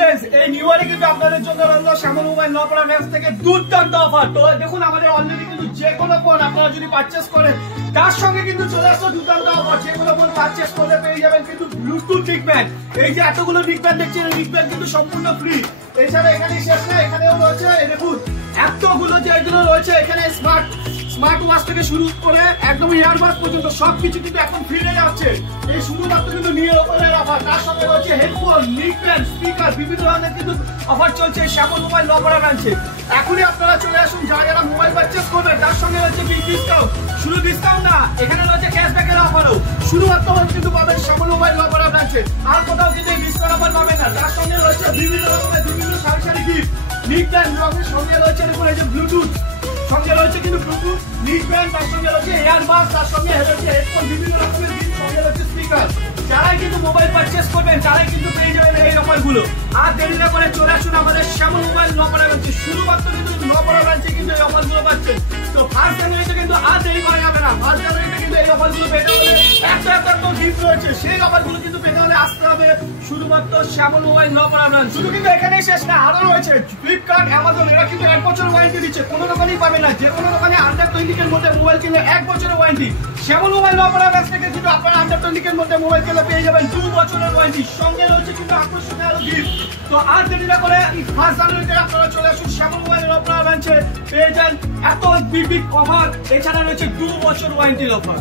Friends, এই new ইয়ারে কিন্তু আপনাদের জন্য রইলো শ্যামল মোবাইল নপাড়া ব্রাঞ্চ থেকে দুর্দান্ত অফার। তো দেখুন আমাদের অলরেডি কিন্তু যে কোনো ফোন আপনারা যদি পারচেজ করেন তার সঙ্গে কিন্তু চলে আসলো দুর্দান্ত অফার। যে কোনো ফোন পারচেজ করলে পেয়ে যাবেন কিন্তু ব্লুটুথ নিকব্যান্ড। এই যে এতগুলো নিকব্যান্ড দেখছেন, এই নিকব্যান্ড কিন্তু সম্পূর্ণ ফ্রি। এছাড়া এখানেই শেষ না, এখানেও রয়েছে দেখুন এতগুলো যেগুলো রয়েছে এখানে স্মার্ট ওয়াচ থেকে শুরু করে একদম ইয়ারবাস পর্যন্ত সবকিছু কিন্তু এখন ফ্রি যাচ্ছে। এই শুধুমাত্র কিন্তু নিয়ে ওপরের অফার, তার সঙ্গে রয়েছে হেডফোন, নিকব্যান্ড, স্পিকার, বিভিন্ন ধরনের কিন্তু অফার চলছে শ্যামল মোবাইল নপাড়া ব্রাঞ্চে। এখনই আপনারা চলে আসুন, যারা মোবাইল পারচেজ করবেন তার সঙ্গে রয়েছে বিগ ডিসকাউন্ট। শুধু ডিসকাউন্ট না, এখানে রয়েছে ক্যাশব্যাকের অফারও। শুধুমাত্র কিন্তু পাবেন শ্যামল মোবাইল নপাড়া ব্রাঞ্চে, আর কোথাও কিন্তু এই ডিসকাউন্ট অফার পাবেন না। তার সঙ্গে রয়েছে বিভিন্ন রকমের বিভিন্ন সারি গিফট। নিকব্যান্ড রঙের সঙ্গে রয়েছে দেখুন এই যে ব্লুটুথ, সঙ্গে রয়েছে কিন্তু ব্লুটুথ, নিকব্যান্ড, তার সঙ্গে রয়েছে এয়ারবাস, তার সঙ্গে রয়েছে হেডফোন, বিভিন্ন রকমের গিফট, সঙ্গে রয়েছে স্পিকার। যারাই কিন্তু মোবাইল পারচেজ করবেন তারাই কিন্তু পেয়ে যাবেন এই অফারগুলো। আর দেরি না করে চলে আসুন আমাদের শ্যামল মোবাইল নপাড়া ব্রাঞ্চে। শুধুমাত্র কিন্তু নপাড়া ব্রাঞ্চে কিন্তু এই অফারগুলো পাচ্ছেন। তো ফার্স্ট জানুয়ারিতে কিন্তু আর দেরি করা যাবে না। ফার্স্ট জানুয়ারিতে কিন্তু এই অফারগুলো পেতে হলে এত গিফট রয়েছে, সেই অফারগুলো কিন্তু পেতে হলে আসতে হবে শুধুমাত্র শ্যামল মোবাইল নপাড়া ব্রাঞ্চ। শুধু কিন্তু এখানেই শেষ না, আরো রয়েছে ফ্লিপকার্ট, অ্যামাজন, এরা কিন্তু 1 বছরের ওয়ারেন্টি দিচ্ছে। কোনো দোকানেই পাবে না, যে কোনো দোকানে আন্ডার 20 এর মধ্যে মোবাইল কিনলে 1 বছরের ওয়ারেন্টি। শ্যামল মোবাইল নপাড়া ব্রাঞ্চ থেকে কিন্তু আপনারা আন্ডার 20 এর মধ্যে মোবাইল কিনলে পেয়ে যাবেন 2 বছরের ওয়ারেন্টি। সঙ্গে রয়েছে কিন্তু আকর্ষণীয় আরো গিফট। তো আর দেরি না করে ফার্স্ট জানুয়ারিতে আপনারা চলে আসুন শ্যামল মোবাইল নপাড়া ব্রাঞ্চে, পেয়ে যান এত বিগ অফার। এছাড়া রয়েছে 2 বছর ওয়ারেন্টির অফার।